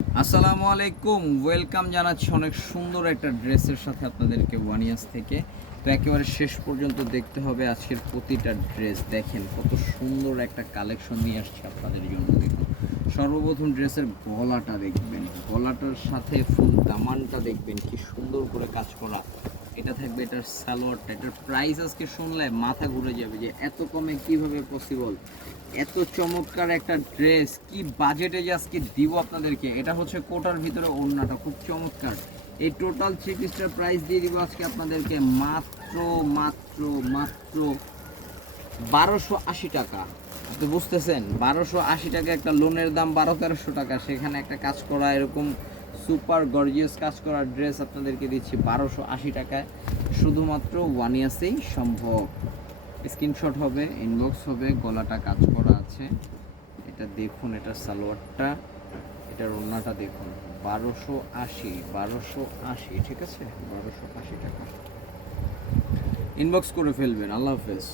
আসসালামু আলাইকুম, ওয়েলকাম জানাচ্ছি অনেক সুন্দর একটা ড্রেসের সাথে আপনাদেরকে ওয়ানিয়াস থেকে। তো একেবারে শেষ পর্যন্ত দেখতে হবে আজকের প্রতিটা ড্রেস। দেখেন কত সুন্দর একটা কালেকশন নিয়ে আসছে আপনাদের জন্য। দেখুন, সর্বপ্রথম ড্রেসের গলাটা দেখবেন, গলাটার সাথে ফুল দামানটা দেখবেন কি সুন্দর করে কাজ করা। এটা থাকবে এটার সালোয়ারটা। এটার প্রাইস আজকে শুনলে মাথা ঘুরে যাবে যে এত কমে কিভাবে পসিবল। এত চমৎকার একটা ড্রেস কি বাজেটে যে আজকে দিব আপনাদেরকে। এটা হচ্ছে কোটার ভিতরে ওড়নাটা খুব চমৎকার। এই টোটাল থ্রি পিসটার প্রাইস দিয়ে দিব আজকে আপনাদেরকে মাত্র মাত্র মাত্র 1280 টাকা। আপনি বুঝতেছেন, 1280 টাকা একটা লোনের দাম 1200-1300 টাকা, সেখানে একটা কাজ করা এরকম সুপার গর্জিয়াস কাজ করা ড্রেস আপনাদেরকে দিচ্ছি 1280 টাকায়। শুধুমাত্র ওয়ান ইয়ার্সেই সম্ভব। স্ক্রিনশট হবে, ইনবক্স হবে, গলাটা কাজ করা আছে। এটা দেখুন, এটার সালোয়ারটা, এটার ওড়নাটা দেখুন। 1280 ঠিক আছে, 1280 টাকা। ইনবক্স করে ফেলবেন। আল্লাহ হাফেজ।